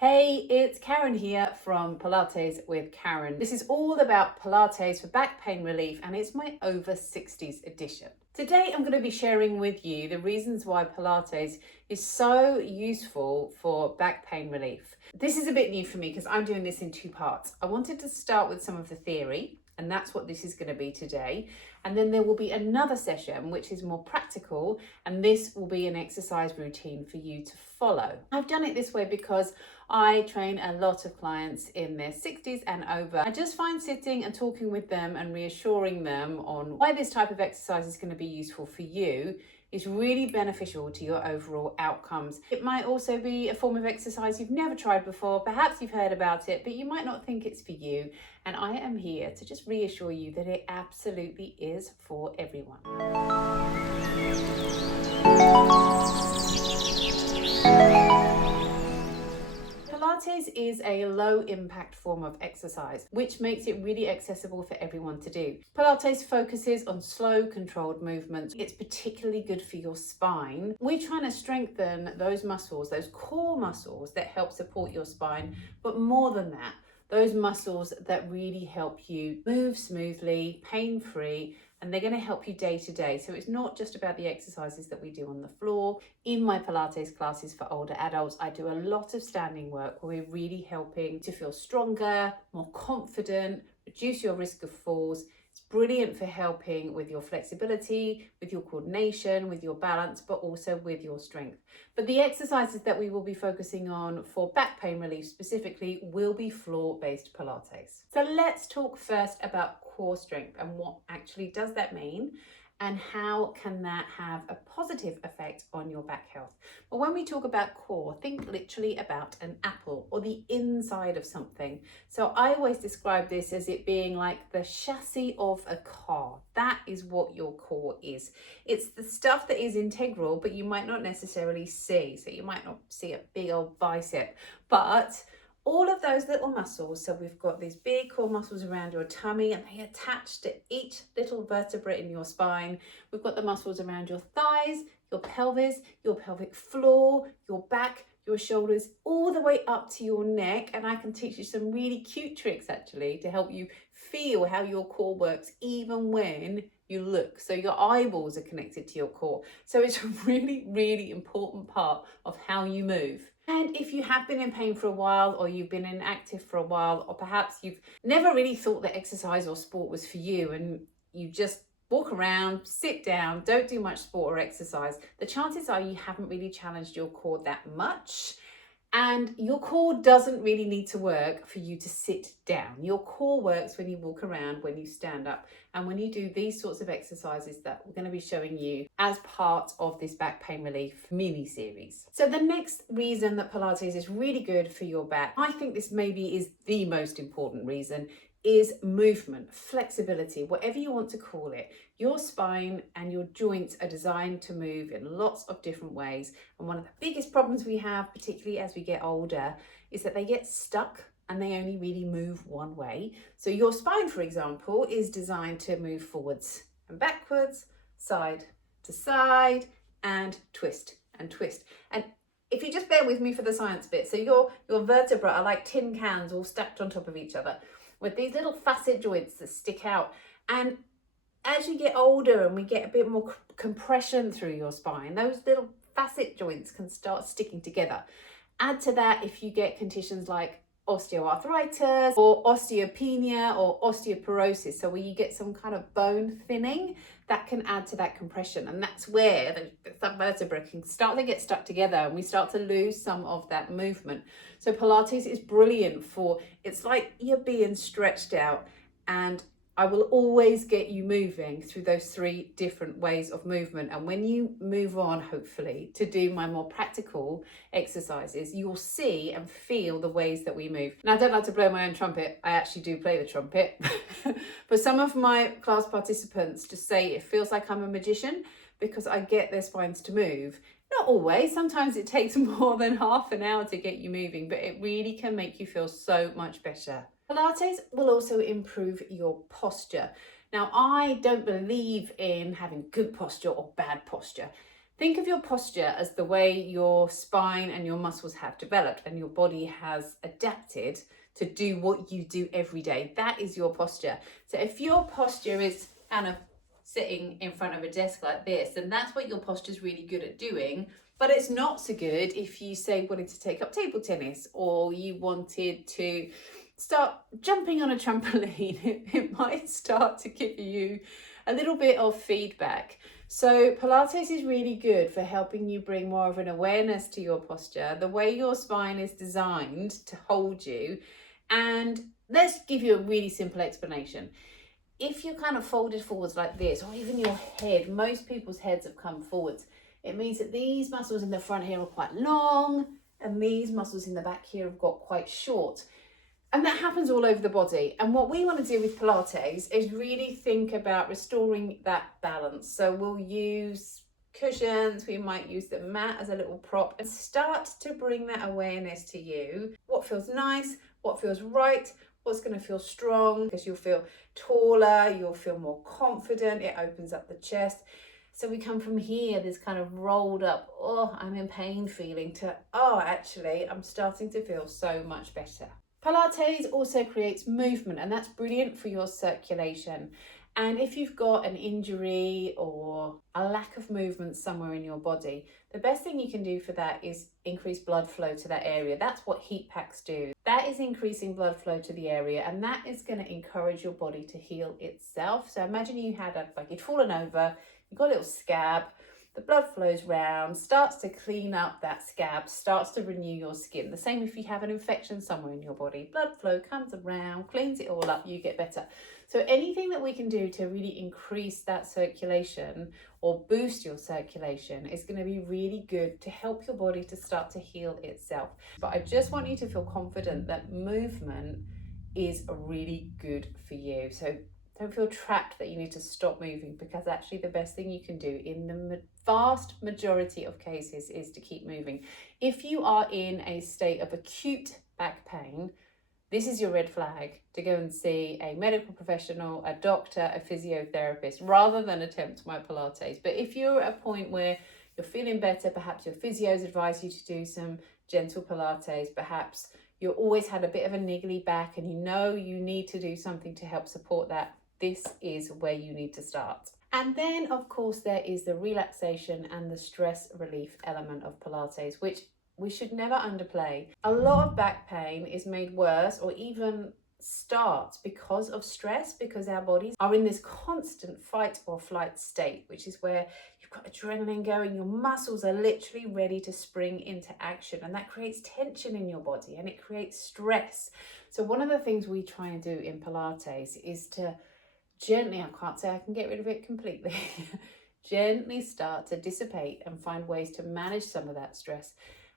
Hey, it's Karen here from Pilates with Karen. This is all about Pilates for back pain relief, and it's my over 60s edition. Today, I'm going to be sharing with you the reasons why Pilates is so useful for back pain relief. This is a bit new for me because I'm doing this in two parts. I wanted to start with some of the theory, and that's what this is going to be today. And then there will be another session which is more practical, and this will be an exercise routine for you to follow. I've done it this way because I train a lot of clients in their 60s and over. I just find sitting and talking with them and reassuring them on why this type of exercise is going to be useful for you is really beneficial to your overall outcomes. It might also be a form of exercise you've never tried before. Perhaps you've heard about it, but you might not think it's for you. And I am here to just reassure you that it absolutely is for everyone. Pilates is a low impact form of exercise, which makes it really accessible for everyone to do. Pilates focuses on slow, controlled movements. It's particularly good for your spine. We're trying to strengthen those muscles, those core muscles that help support your spine, but more than that, those muscles that really help you move smoothly, pain-free, and they're going to help you day to day. So it's not just about the exercises that we do on the floor. In my Pilates classes for older adults, I do a lot of standing work where we're really helping to feel stronger, more confident, reduce your risk of falls. It's brilliant for helping with your flexibility, with your coordination, with your balance, but also with your strength. But the exercises that we will be focusing on for back pain relief specifically will be floor-based Pilates. So let's talk first about core strength and what actually does that mean and how can that have a positive effect on your back health. But when we talk about core, think literally about an apple or the inside of something. So I always describe this as it being like the chassis of a car. That is what your core is. It's the stuff that is integral, but you might not necessarily see. So you might not see a big old bicep, but all of those little muscles, so we've got these big core muscles around your tummy and they attach to each little vertebrae in your spine. We've got the muscles around your thighs, your pelvis, your pelvic floor, your back, your shoulders, all the way up to your neck. And I can teach you some really cute tricks actually to help you feel how your core works even when you look. So your eyeballs are connected to your core. So it's a really, really important part of how you move. And if you have been in pain for a while, or you've been inactive for a while, or perhaps you've never really thought that exercise or sport was for you and you just walk around, sit down, don't do much sport or exercise, the chances are you haven't really challenged your core that much. And your core doesn't really need to work for you to sit down. Your core works when you walk around, when you stand up, and when you do these sorts of exercises that we're going to be showing you as part of this back pain relief mini series. So the next reason that Pilates is really good for your back, I think this maybe is the most important reason, is movement, flexibility, whatever you want to call it. Your spine and your joints are designed to move in lots of different ways. And one of the biggest problems we have, particularly as we get older, is that they get stuck and they only really move one way. So your spine, for example, is designed to move forwards and backwards, side to side, and twist and twist. And if you just bear with me for the science bit, so your vertebrae are like tin cans all stacked on top of each other, with these little facet joints that stick out. And as you get older and we get a bit more compression through your spine, those little facet joints can start sticking together. Add to that if you get conditions like osteoarthritis or osteopenia or osteoporosis, so where you get some kind of bone thinning, that can add to that compression, and that's where the subvertebrae can start to get stuck together and we start to lose some of that movement. So Pilates is brilliant for, it's like you're being stretched out, and I will always get you moving through those three different ways of movement. And when you move on, hopefully, to do my more practical exercises, you'll see and feel the ways that we move. Now, I don't like to blow my own trumpet. I actually do play the trumpet. But some of my class participants just say it feels like I'm a magician because I get their spines to move. Not always. Sometimes it takes more than half an hour to get you moving, but it really can make you feel so much better. Pilates will also improve your posture. Now, I don't believe in having good posture or bad posture. Think of your posture as the way your spine and your muscles have developed and your body has adapted to do what you do every day. That is your posture. So if your posture is kind of sitting in front of a desk like this, then that's what your posture is really good at doing. But it's not so good if you say wanted to take up table tennis or you wanted to start jumping on a trampoline. It might start to give you a little bit of feedback. So Pilates is really good for helping you bring more of an awareness to your posture, the way your spine is designed to hold you. And let's give you a really simple explanation. If you're kind of folded forwards like this, or even your head, most people's heads have come forwards. It means that these muscles in the front here are quite long and these muscles in the back here have got quite short. And that happens all over the body. And what we want to do with Pilates is really think about restoring that balance. So we'll use cushions, we might use the mat as a little prop and start to bring that awareness to you. What feels nice, what feels right, what's going to feel strong, because you'll feel taller, you'll feel more confident, it opens up the chest. So we come from here, this kind of rolled up, oh, I'm in pain feeling, to, oh, actually, I'm starting to feel so much better. Pilates also creates movement, and that's brilliant for your circulation. And if you've got an injury or a lack of movement somewhere in your body, the best thing you can do for that is increase blood flow to that area. That's what heat packs do. That is increasing blood flow to the area, and that is going to encourage your body to heal itself. So imagine you had like you'd fallen over, you've got a little scab, the blood flows round, starts to clean up that scab, starts to renew your skin. The same if you have an infection somewhere in your body. Blood flow comes around, cleans it all up, you get better. So anything that we can do to really increase that circulation or boost your circulation is going to be really good to help your body to start to heal itself. But I just want you to feel confident that movement is really good for you. So don't feel trapped that you need to stop moving, because actually the best thing you can do in the vast majority of cases is to keep moving. If you are in a state of acute back pain, this is your red flag to go and see a medical professional, a doctor, a physiotherapist, rather than attempt my Pilates. But if you're at a point where you're feeling better, perhaps your physios advise you to do some gentle Pilates, perhaps you always had a bit of a niggly back and you know you need to do something to help support that, this is where you need to start. And then, of course, there is the relaxation and the stress relief element of Pilates, which we should never underplay. A lot of back pain is made worse or even starts because of stress, because our bodies are in this constant fight or flight state, which is where you've got adrenaline going, your muscles are literally ready to spring into action, and that creates tension in your body and it creates stress. So one of the things we try and do in Pilates is to gently, I can't say I can get rid of it completely, gently start to dissipate and find ways to manage some of that stress.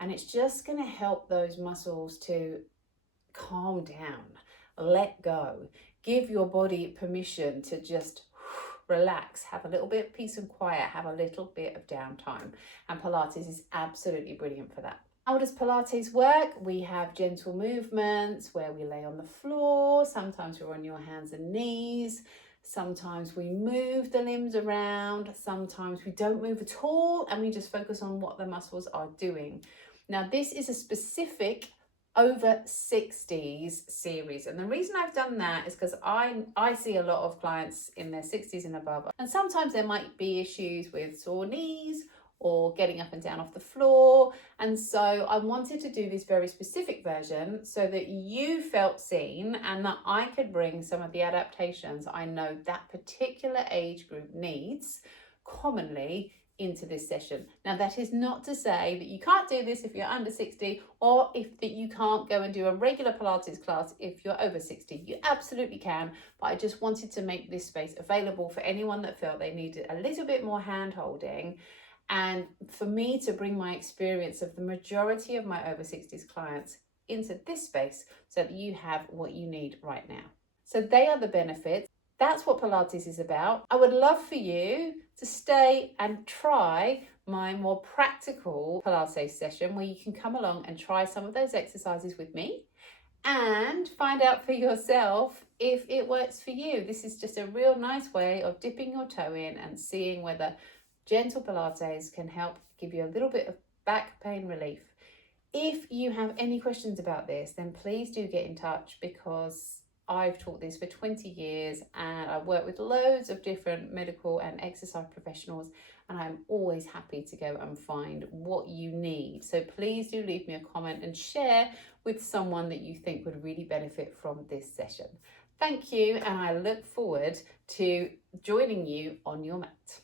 And it's just going to help those muscles to calm down, let go, give your body permission to just relax, have a little bit of peace and quiet, have a little bit of downtime. And Pilates is absolutely brilliant for that. How does Pilates work? We have gentle movements where we lay on the floor. Sometimes we're on your hands and knees. Sometimes we move the limbs around. Sometimes we don't move at all and we just focus on what the muscles are doing. Now, this is a specific over 60s series. And the reason I've done that is because I see a lot of clients in their 60s and above. And sometimes there might be issues with sore knees or getting up and down off the floor. And so I wanted to do this very specific version so that you felt seen and that I could bring some of the adaptations I know that particular age group needs commonly into this session. Now, that is not to say that you can't do this if you're under 60 or if that you can't go and do a regular Pilates class if you're over 60. You absolutely can, but I just wanted to make this space available for anyone that felt they needed a little bit more hand holding, and for me to bring my experience of the majority of my over 60s clients into this space so that you have what you need right now. So they are the benefits. That's what Pilates is about. I would love for you to stay and try my more practical Pilates session where you can come along and try some of those exercises with me and find out for yourself if it works for you. This is just a real nice way of dipping your toe in and seeing whether Gentle Pilates can help give you a little bit of back pain relief. If you have any questions about this, then please do get in touch, because I've taught this for 20 years and I've worked with loads of different medical and exercise professionals, and I'm always happy to go and find what you need. So please do leave me a comment and share with someone that you think would really benefit from this session. Thank you, and I look forward to joining you on your mat.